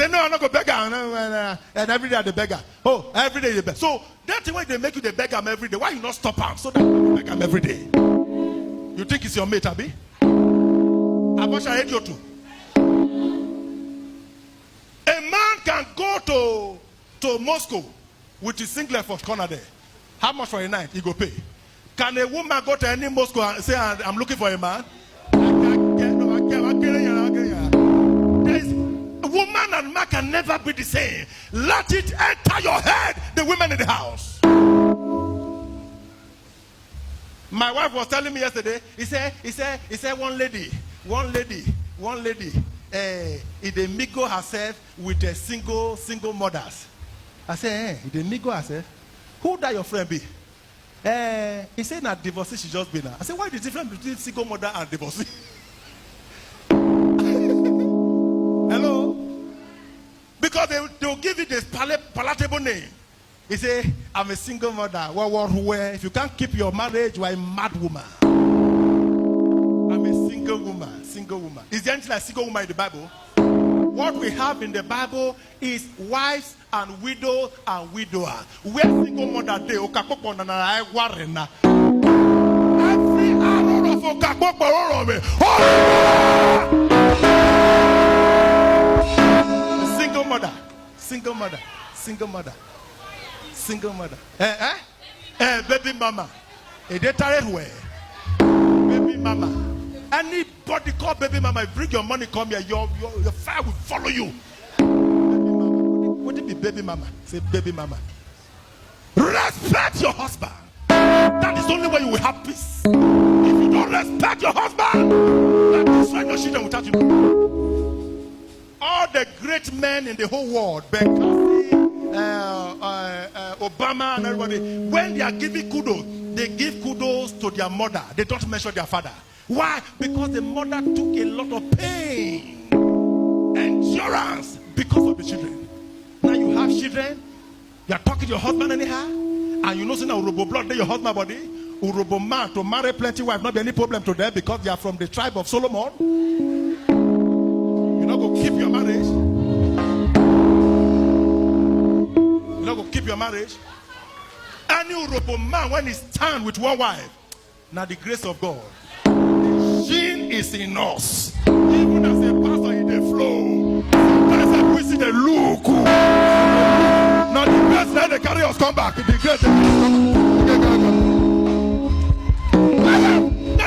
say, no, I'm not going to beg her. And every day I beg her. Oh, every day they beg. So that's the way they make you the beg them every day. Why you not stop them so that you beg them every day? You think it's your mate, Abi? Abosha hate you too. A man can go to Moscow with his singlet for corner there. How much for a night? He go pay. Can a woman go to any Moscow and say, I'm looking for a man? A woman and man can never be the same. Let it enter your head, the women in the house. My wife was telling me yesterday, he said one lady, they mingle herself with a single mothers. I said, they mingle herself? Who that your friend be? He said that divorcee she just been. I said, why the difference between single mother and divorcee? Hello? Because they'll give you this palatable name. He say, I'm a single mother. Well, if you can't keep your marriage, you are a mad woman. I'm a single woman. Is there anything like single woman in the Bible? What we have in the Bible is wives and widows and widowers. Where single mother day, Okakoko na warena. Every arrow of Okakoko orome. Single mother. Baby mama. Baby mama. Anybody call baby mama, bring your money, come here, your fire will follow you. Baby mama. What it be baby mama? Say baby mama. Respect your husband. That is the only way you will have peace. If you don't respect your husband, that is when your children will touch you. All the great men in the whole world, Benghazi, Obama and everybody, when they are giving kudos, they give kudos to their mother. They don't mention their father. Why? Because the mother took a lot of pain, endurance, because of the children. Now you have children, you are talking to your husband anyhow, and you know saying Urobo blood, they your husband body, Urobo man to marry plenty wife, not be any problem to them because they are from the tribe of Solomon. You not go keep your marriage. You not go keep your marriage. Any Urobo man when he stand with one wife, now the grace of God. Gene is in us. Even as a pastor in the flow. Sometimes we see the look. Now the grace let the carry us come back. The grace now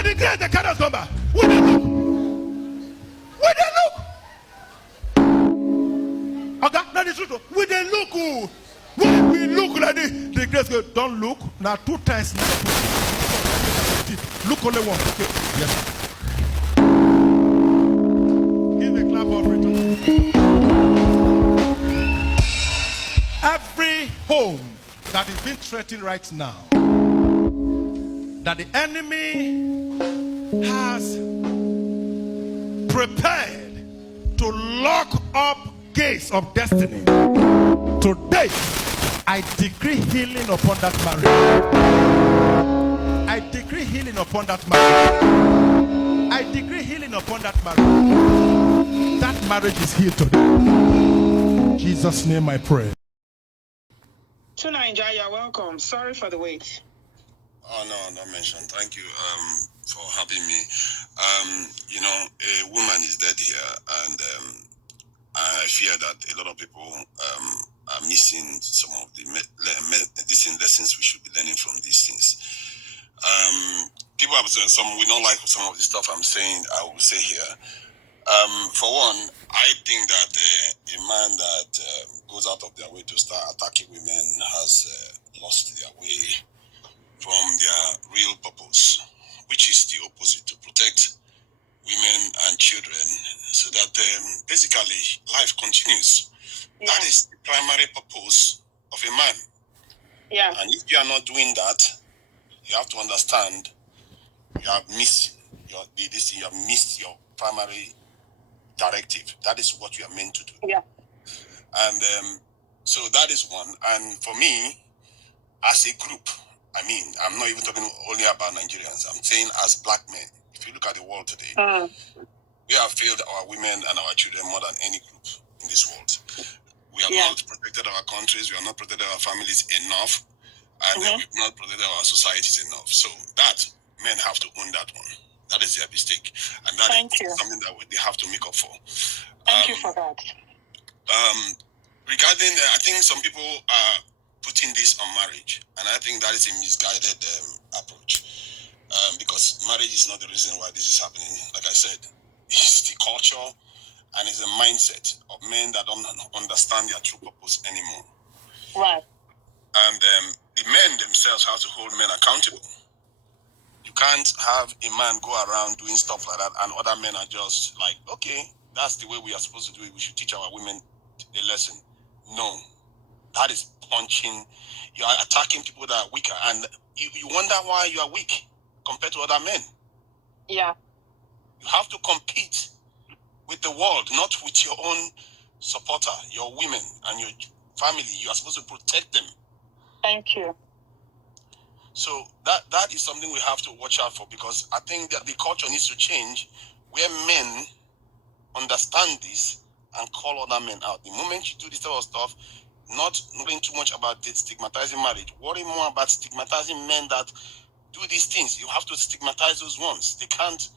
the grace the carry us come back. We they look. Okay, now the truth. We they look. When we look like this, the grace go, don't look. Now 2 times now. Look only one. Okay. Yes. Give a clap of it. Every home that is being threatened right now, that the enemy has prepared to lock up gates of destiny. Today, I decree healing upon that marriage. I decree healing upon that marriage. I decree healing upon that marriage. That marriage is healed today. In Jesus' name I pray. To Nigeria, you're welcome. Sorry for the wait. Oh no, not mentioned. Thank you for having me. You know, a woman is dead here, and I fear that a lot of people are missing some of the lessons we should be learning from these things. People have said some we don't like some of the stuff I'm saying. I will say here. For one, I think that a man that goes out of their way to start attacking women has lost their way from their real purpose, which is the opposite, to protect women and children, so that basically life continues. Yeah. That is the primary purpose of a man. Yeah. And if you are not doing that, you have to understand you have missed your primary directive. That is what you are meant to do. Yeah. And so that is one. And for me, as a group, I mean, I'm not even talking only about Nigerians. I'm saying as black men, if you look at the world today, we have failed our women and our children more than any group in this world. not protected our countries, we have not protected our families enough, and we've not protected our societies enough. So that men have to own that one. That is their mistake, and that is something that they have to make up for. Thank you for that. Regarding, I think some people are putting this on marriage, and I think that is a misguided approach, because marriage is not the reason why this is happening. Like I said, it's the culture and it's the mindset of men that don't understand their true purpose anymore. Right. And the men themselves have to hold men accountable. You can't have a man go around doing stuff like that and other men are just like, okay, that's the way we are supposed to do it. We should teach our women a lesson. No, that is punching. You are attacking people that are weaker, and you wonder why you are weak compared to other men. Yeah. You have to compete with the world, not with your own supporter, your women and your family. You are supposed to protect them. Thank you. So that is something we have to watch out for, because I think that the culture needs to change where men understand this and call other men out. The moment you do this type of stuff, not knowing too much about stigmatizing marriage, worry more about stigmatizing men that do these things. You have to stigmatize those ones. They can't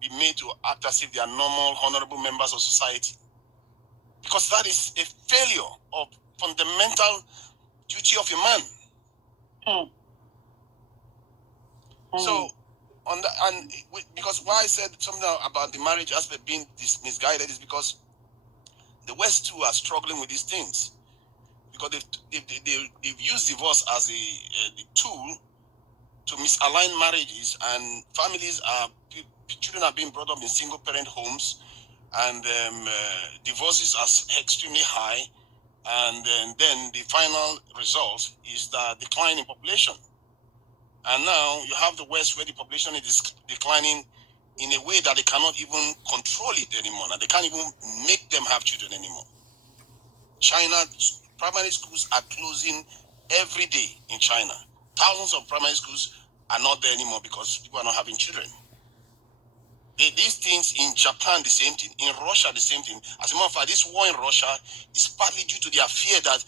be made to act as if they are normal, honorable members of society, because that is a failure of fundamental duty of a man. So, on the, and because why I said something about the marriage aspect being misguided is because the West too are struggling with these things, because they've used divorce as a tool to misalign marriages, and families are, children are being brought up in single parent homes, and divorces are extremely high, and then the final result is the decline in population. And now you have the West where the population is declining in a way that they cannot even control it anymore. And they can't even make them have children anymore. China, primary schools are closing every day in China. Thousands of primary schools are not there anymore because people are not having children. These things in Japan, the same thing. In Russia, the same thing. As a matter of fact, this war in Russia is partly due to their fear that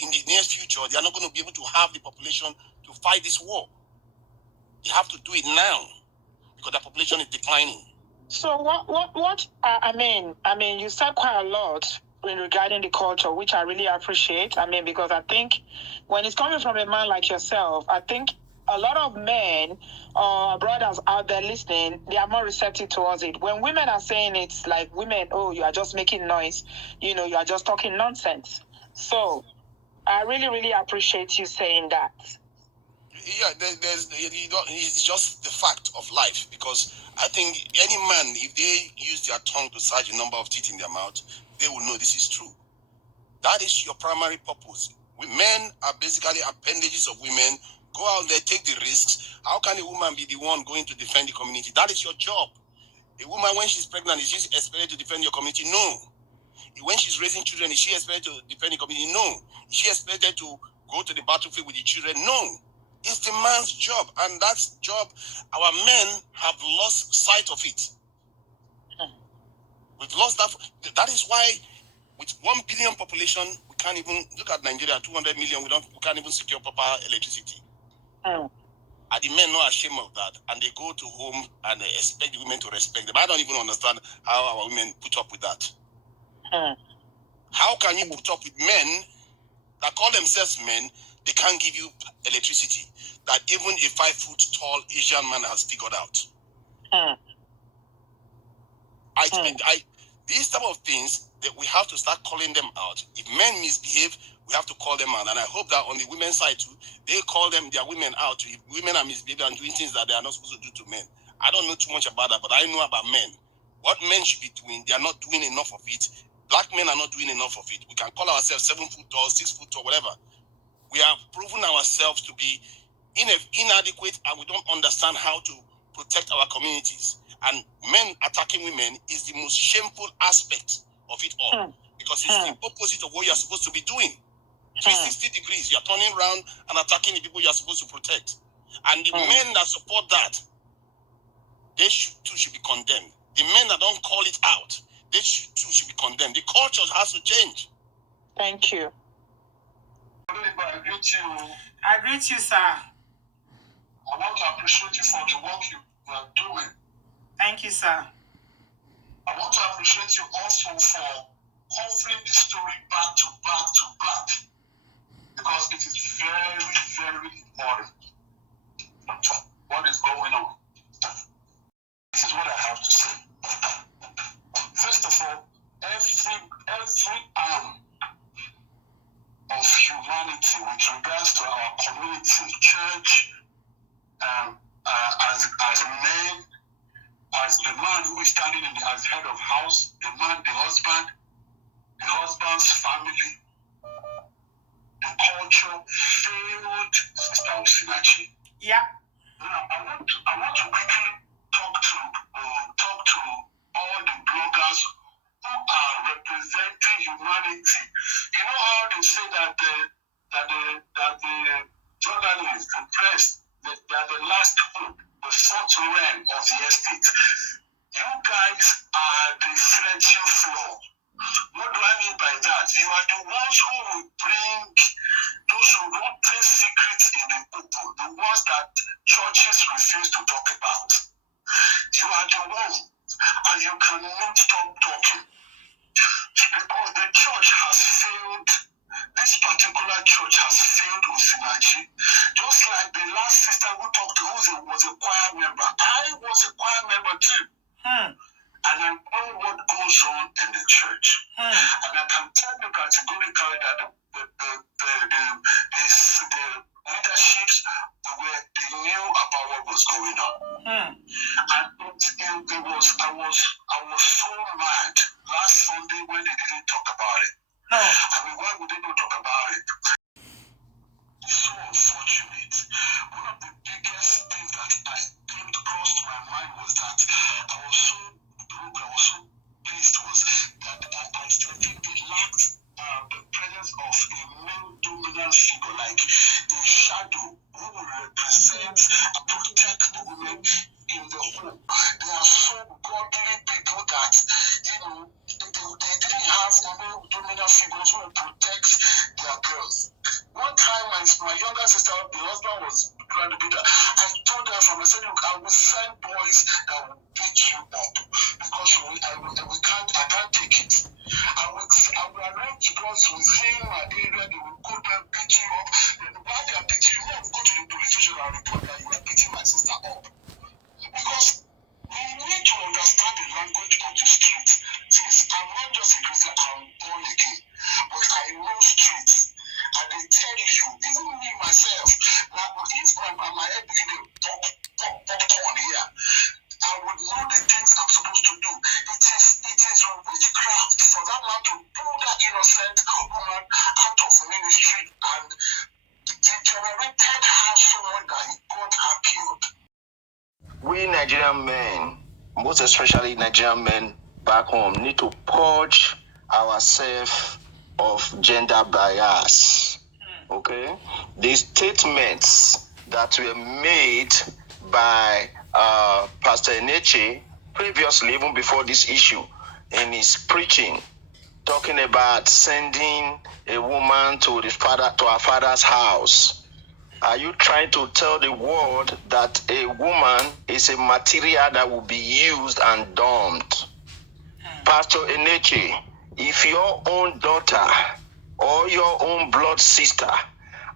in the near future, they are not going to be able to have the population to fight this war. They have to do it now because the population is declining. So I mean, you said quite a lot regarding the culture, which I really appreciate. I mean, because I think when it's coming from a man like yourself, I think a lot of men or brothers out there listening, they are more receptive towards it. When women are saying it's like women, oh, you are just making noise, you are just talking nonsense. So I really, really appreciate you saying that. Yeah, it's just the fact of life, because I think any man, if they use their tongue to search the number of teeth in their mouth, they will know this is true. That is your primary purpose. Men are basically appendages of women. Go out there, take the risks. How can a woman be the one going to defend the community? That is your job. A woman, when she's pregnant, is she expected to defend your community? No. When she's raising children, is she expected to defend the community? No. Is she expected to go to the battlefield with the children? No. It's the man's job, and that job, our men have lost sight of it. We've lost that. That is why, with 1 billion population, we can't even look at Nigeria. 200 million, we can't even secure proper electricity. Are the men not ashamed of that? And they go to home and they expect the women to respect them. I don't even understand how our women put up with that. How can you put up with men that call themselves men? They can't give you electricity that even a 5 foot tall Asian man has figured out. These type of things that we have to start calling them out. If men misbehave, we have to call them out. And I hope that on the women's side too, they call their women out. If women are misbehaving and doing things that they are not supposed to do to men. I don't know too much about that, but I know about men. What men should be doing, they are not doing enough of it. Black men are not doing enough of it. We can call ourselves 7 foot tall, 6 foot tall, whatever. We have proven ourselves to be inadequate, and we don't understand how to protect our communities. And men attacking women is the most shameful aspect of it all, because it's the opposite of what you're supposed to be doing. 360 degrees, you're turning around and attacking the people you're supposed to protect. And the men that support that, they too should be condemned. The men that don't call it out, they too should be condemned. The culture has to change. Thank you. I greet you. I greet you, sir. I want to appreciate you for the work you are doing. Thank you, sir. I want to appreciate you also for covering this story back to back to back, because it is very, very important what is going on. This is what I have to say. First of all, every arm of humanity with regards to our community, church, as men, as the man who is standing as head of house, the husband's family, the culture failed Sister Osinachi. Yeah. Now I want to quickly talk to all the bloggers who are representing humanity. You know how they say that the journalists, the press, they are the last hope, the fourth realm of the estate. You guys are the threshing floor. What do I mean by that? You are the ones who will bring those rotten secrets in the open, the ones that churches refuse to talk about. You are the one, and you cannot stop talking. Because the church has failed, this particular church has failed Osinachi. Just like the last sister who talked to who was a choir member. I was a choir member too. And I know what goes on in the church. And I can tell you categorically that the leaderships, they knew about what was going on. And I was so mad last Sunday when they didn't talk about it. I mean, why would they not talk about it? So unfortunate. One of the biggest things that came across my mind was that I was so pleased was that I think they lacked the presence of a male dominant figure, like a shadow who will represent and protect the women in the home. They are so godly people that, they didn't have male dominant figures who will protect their girls. One time, my younger sister, the husband was trying to be that. I told her I said, look, I will send boys that will beat you up because I can't take it. I will arrange boys within my area, they will go there, beat you up. Then while they are beating you, I will go to the police station and report that you are beating my sister up. Because we need to understand the language of the street. Since I'm not just a Christian, I'm born again. But I know streets. And they tell you, even me myself, like if my head begin to popcorn here, I would know the things I'm supposed to do. It is witchcraft for that man to pull that innocent woman out of ministry and degenerated her so much that he got her killed. We Nigerian men, most especially Nigerian men back home, need to purge ourselves of gender bias. Okay? The statements that were made by Pastor Eneche previously, even before this issue, in his preaching, talking about sending a woman to her father's house. Are you trying to tell the world that a woman is a material that will be used and dumped? Pastor Eneche, if your own daughter or your own blood sister,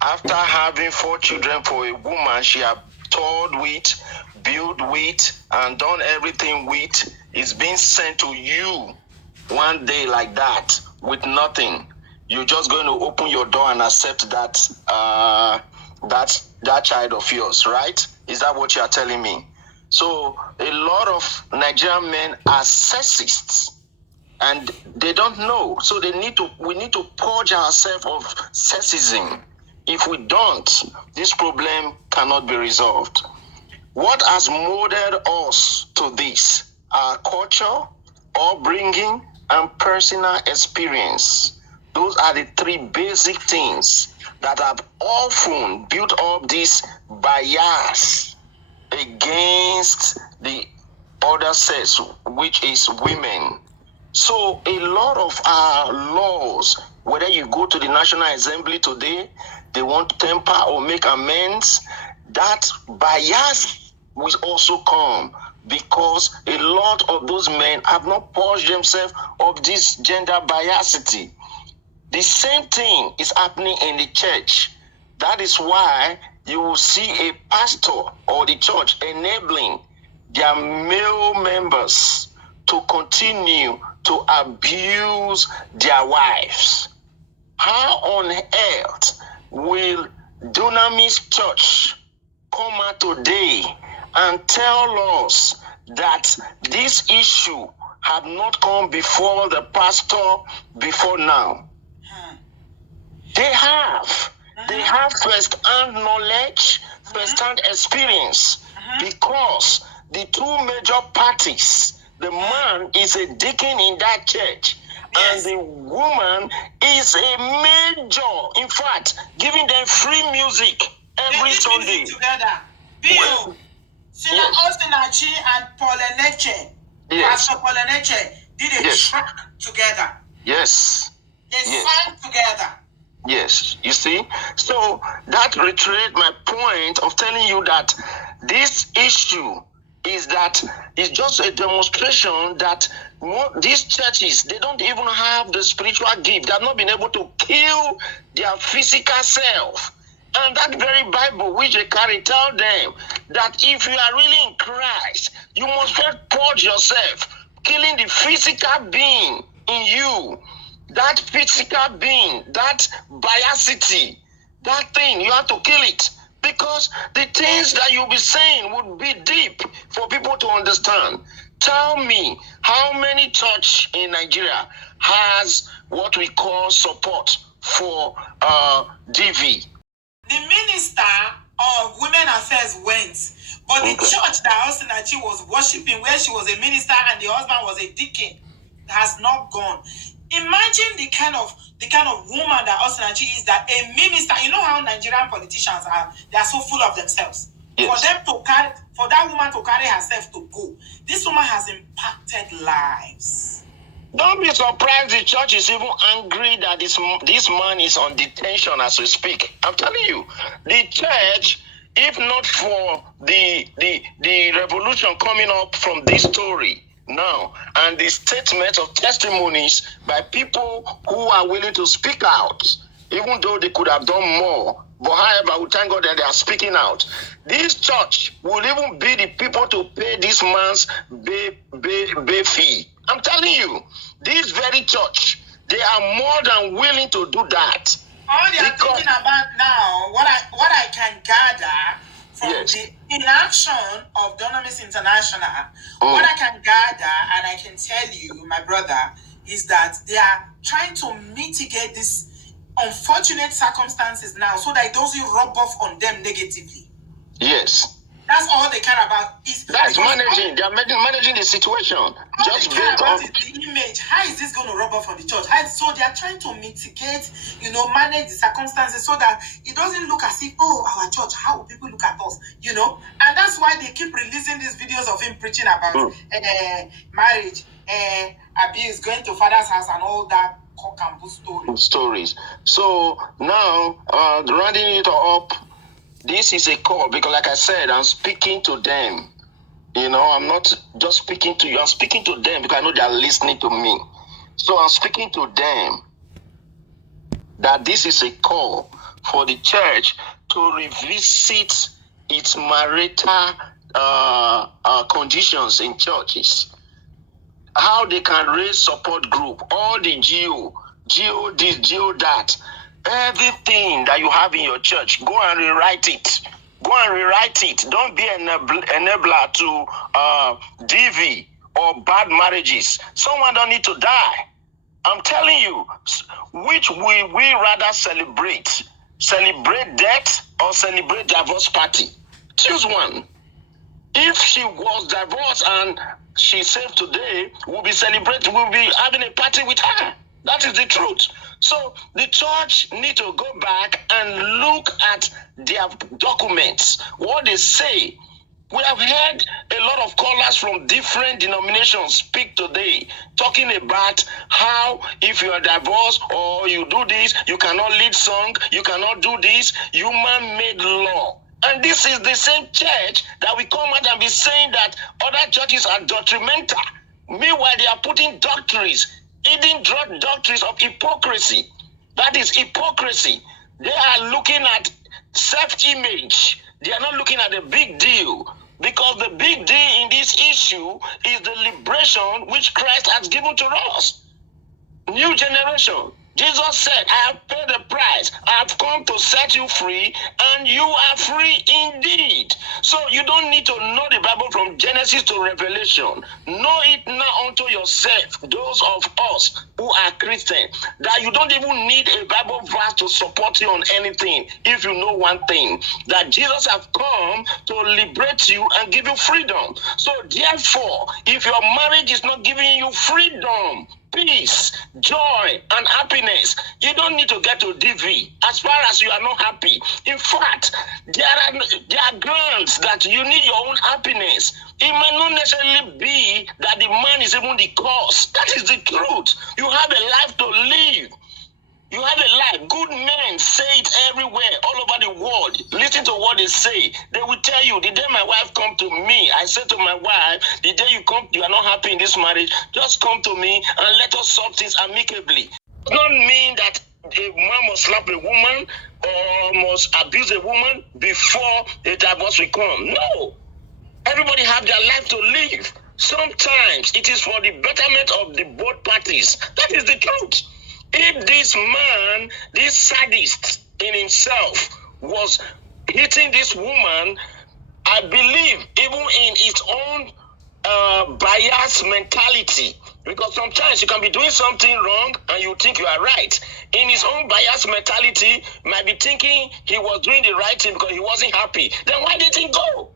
after having 4 children for a woman she has toiled with, built with, and done everything with, is being sent to you one day like that with nothing, you're just going to open your door and accept that that child of yours, right? Is that what you are telling me? So a lot of Nigerian men are sexists and they don't know. So we need to purge ourselves of sexism. If we don't, this problem cannot be resolved. What has molded us to this? Our culture, upbringing, and personal experience. Those are the 3 basic things that have often built up this bias against the other sex, which is women. So a lot of our laws Whether you go to the National Assembly today, they want to temper or make amends, that bias will also come because a lot of those men have not purged themselves of this gender biasity. The same thing is happening in the church. That is why you will see a pastor or the church enabling their male members to continue to abuse their wives. How on earth will Dunamis Church come out today and tell us that this issue had not come before the pastor before now? They have. They have first-hand knowledge, first-hand experience, because the two major parties, the man is a deacon in that church, and the woman is a major. In fact, giving them free music every Sunday. Together. Bill, Osinachi and Osinachi, Pastor Osinachi did a track together. Yes. They sang together. Yes, you see? So that reiterates my point of telling you that this issue is just a demonstration that these churches, they don't even have the spiritual gift. They have not been able to kill their physical self. And that very Bible which they carry tell them that if you are really in Christ, you must first purge yourself, killing the physical being in you. That physical being, that biasity, that thing, you have to kill it. Because the things that you'll be saying would be deep for people to understand. Tell me, how many church in Nigeria has what we call support for DV? The minister of Women Affairs went, but the church that Osinachi was worshiping, where she was a minister and the husband was a deacon, has not gone. Imagine the kind of woman that Osinachi is, that a minister. You know how Nigerian politicians are; they are so full of themselves. Yes. For that woman to carry herself to go, this woman has impacted lives. Don't be surprised the church is even angry that this man is on detention as we speak. I'm telling you, the church, if not for the revolution coming up from this story now, and the statement of testimonies by people who are willing to speak out, even though they could have done more. But however, we thank God that they are speaking out. This church will even be the people to pay this man's bail fee. I'm telling you, this very church, they are more than willing to do that. All they are thinking about now, what I can gather from the inaction of Dunamis International, what I can gather, and I can tell you, my brother, is that they are trying to mitigate this unfortunate circumstances now so that it doesn't rub off on them negatively. Yes. That's all they care about. That's managing. They are managing the situation. Just they care about is the image. How is this going to rub off on the church? So they are trying to mitigate, manage the circumstances so that it doesn't look as if, our church, how will people look at us? And that's why they keep releasing these videos of him preaching about marriage, abuse, going to father's house, and all that cock and bull stories. So now, rounding it up, this is a call because, like I said, I'm speaking to them. I'm not just speaking to you. I'm speaking to them because I know they are listening to me. So I'm speaking to them that this is a call for the church to revisit its marital conditions in churches. How they can raise support group, all the GO this, GO that. Everything that you have in your church, go and rewrite it. Go and rewrite it. Don't be an enabler to DV or bad marriages. Someone don't need to die. I'm telling you, which will we rather celebrate? Celebrate death or celebrate divorce party? Choose one. If she was divorced and she's saved today, we'll be celebrating, we'll be having a party with her. That is the truth. So the church need to go back and look at their documents, what they say We have heard a lot of callers from different denominations speak today, talking about how if you are divorced or you do this, you cannot lead song, you cannot do this, human-made law. And this is the same church that we come out and be saying that other churches are detrimental. Meanwhile, they are putting doctrines, hidden doctrines of hypocrisy. That is hypocrisy. They are looking at self-image. They are not looking at the big deal. Because the big deal in this issue is the liberation which Christ has given to us. New generation. Jesus said, I have paid the price. I have come to set you free, and you are free indeed. So you don't need to know the Bible from Genesis to Revelation. Know it now unto yourself, those of us who are Christian, that you don't even need a Bible verse to support you on anything if you know one thing, that Jesus has come to liberate you and give you freedom. So therefore, if your marriage is not giving you freedom, peace, joy, and happiness, you don't need to get to DV as far as you are not happy. In fact, there are grounds that you need your own happiness. It might not necessarily be that the man is even the cause. That is the truth. You have a life to live. You have a life. Good men say it everywhere, all over the world. Listen to what they say. They will tell you, the day my wife come to me, I said to my wife, the day you are not happy in this marriage, just come to me and let us solve things amicably. It does not mean that a man must slap a woman or must abuse a woman before a divorce will come. No. Everybody have their life to live. Sometimes it is for the betterment of the both parties. That is the truth. If this man, this sadist in himself, was hitting this woman, I believe even in its own bias mentality, because sometimes you can be doing something wrong and you think you are right. In his own bias mentality, might be thinking he was doing the right thing because he wasn't happy. Then why didn't he go?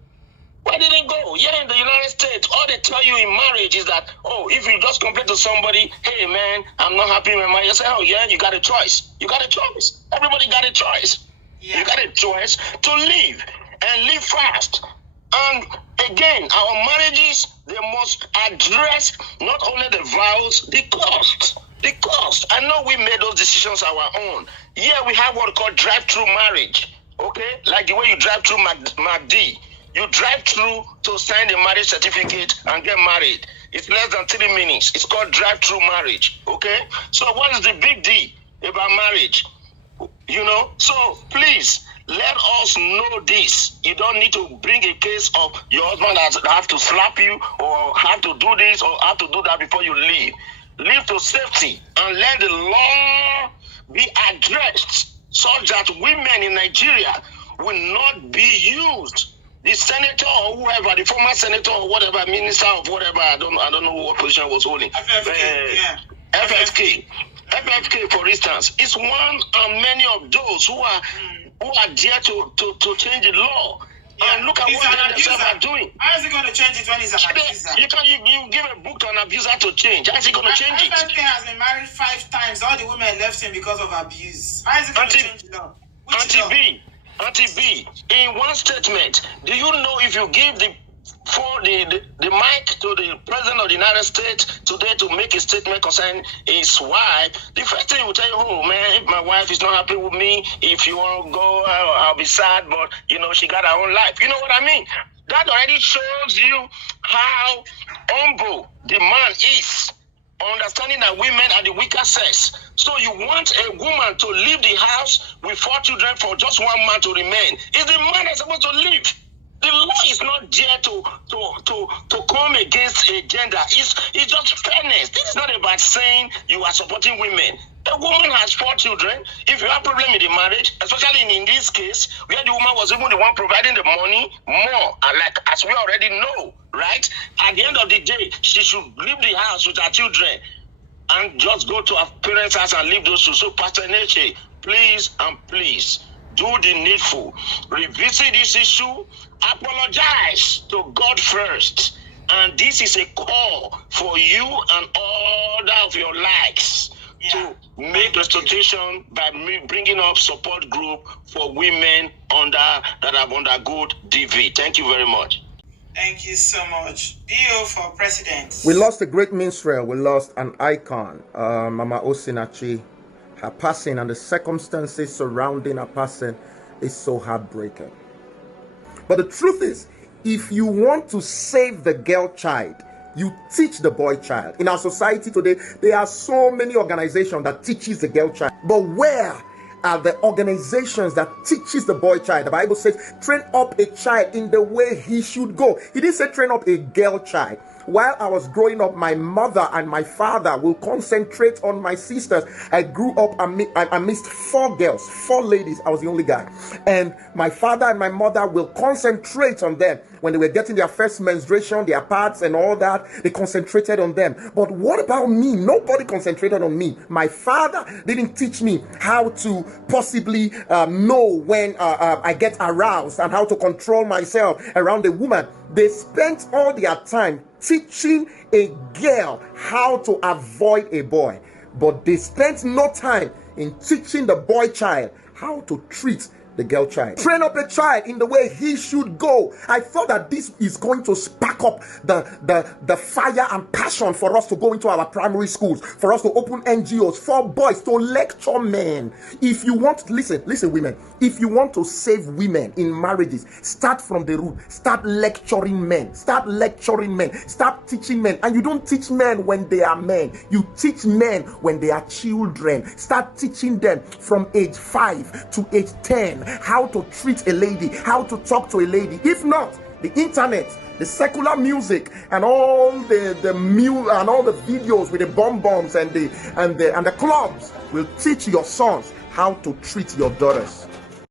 Why didn't it go? Here in the United States, all they tell you in marriage is that, oh, if you just complain to somebody, hey, man, I'm not happy with my marriage. You say, oh, yeah, you got a choice. You got a choice. Everybody got a choice. Yeah. You got a choice to live and live fast. And again, our marriages, they must address not only the vows, the cost. The cost. I know we made those decisions our own. Yeah, we have what we call drive-through marriage. Okay? Like the way you drive through MACD. You drive through to sign the marriage certificate and get married. It's less than 3 minutes. It's called drive-through marriage, okay? So what is the big deal about marriage? You know, so please, let us know this. You don't need to bring a case of your husband have to slap you or have to do this or have to do that before you leave. Leave to safety and let the law be addressed so that women in Nigeria will not be used. The senator or whoever, the former senator or whatever, minister of whatever, I don't know what position I was holding. FFK, for instance, is one and many of those who are there to change the law. Yeah. And look at what they themselves are doing. How is he going to change it when he's an abuser? You give a book to an abuser to change. How is he going to change it? FFK has been married 5 times. All the women left him because of abuse. How is he going to change the law? Auntie B, in one statement, do you know if you give the mic to the President of the United States today to make a statement concerning his wife, the first thing he will tell you, oh man, if my wife is not happy with me, if you want to go, I'll be sad, but you know, she got her own life. You know what I mean? That already shows you how humble the man is. Understanding that women are the weaker sex. So you want a woman to leave the house with 4 children for just one man to remain. It's the man that's supposed to leave. The law is not there to come against a gender. It's just fairness. This is not about saying you are supporting women. A woman has 4 children. If you have a problem in the marriage, especially in this case, where the woman was even the one providing the money more, like as we already know, right? At the end of the day, she should leave the house with her children and just go to her parents' house and leave those two. So, Pastor Neche, please and please, do the needful. Revisit this issue. Apologize to God first. And this is a call for you and all of your likes to make restoration by bringing up support group for women that have undergone DV. Thank you very much. Thank you so much. BO for president. We lost a great minstrel. We lost an icon, Mama Osinachi. Her passing and the circumstances surrounding her passing is so heartbreaking. But the truth is, if you want to save the girl child, you teach the boy child. In our society today, there are so many organizations that teaches the girl child. But where are the organizations that teaches the boy child? The Bible says, train up a child in the way he should go. He didn't say train up a girl child. While I was growing up, my mother and my father will concentrate on my sisters. I grew up amidst 4 girls, 4 ladies. I was the only guy. And my father and my mother will concentrate on them. When they were getting their first menstruation, their pads and all that, they concentrated on them. But what about me? Nobody concentrated on me. My father didn't teach me how to possibly know when I get aroused and how to control myself around a woman. They spent all their time teaching a girl how to avoid a boy, but they spent no time in teaching the boy child how to treat the girl child. Train up a child in the way he should go. I thought that this is going to spark up the fire and passion for us to go into our primary schools, for us to open NGOs, for boys to lecture men. If you want, listen women, if you want to save women in marriages, start from the root. Start lecturing men. Start lecturing men. Start teaching men. And you don't teach men when they are men. You teach men when they are children. Start teaching them from age 5 to age 10 how to treat a lady, how to talk to a lady. If not, the internet, the secular music, and all the videos with the bombs and the clubs will teach your sons how to treat your daughters.